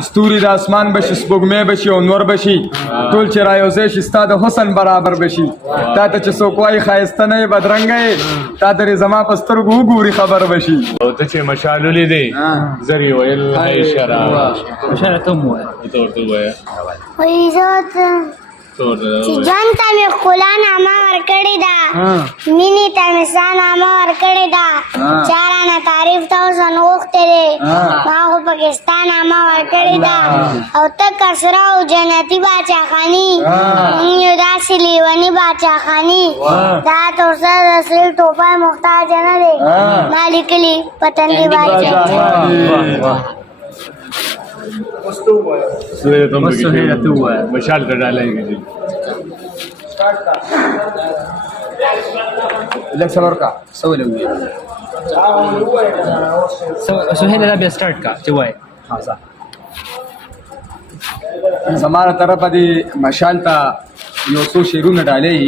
ستوري د اسمان بشي سپوږمۍ بشي او نور بشي ټول چې رايوځي شي ستا د حسن برابر بشي تا ته چې څوک وایي ښایسته نه یې بدرنګه یې تا ترې زما په سترګو وګوري خبر بشي او ته چې مشال ولیدې زر یې ویل اشاره اشاره ته مو وایه ته ورته ووایه وایي زه چې ژوند ته مې ښکلا نامه ورکړې ده مینې ته مې ستا نامه ورکړې ده چا رانه تعریف ته اوس نغوښتی دی ما خو پکې ستا نامه ورکړې ده او ته کسره او جنتي باچاخاني موږ یو داسې لیوني باچاخاني دا تر سره د اصلي ټوپۍ محتاج نه دی ما لیکلي په تندي باچا سوهیل ته ووایه مشال ته ډالۍ کړي لږ صبر کا سوال وي سهیل دا بیا سٹارټ کا چې وایه زما له طرفه دې مشال ته یو څو شعرونه ډالۍ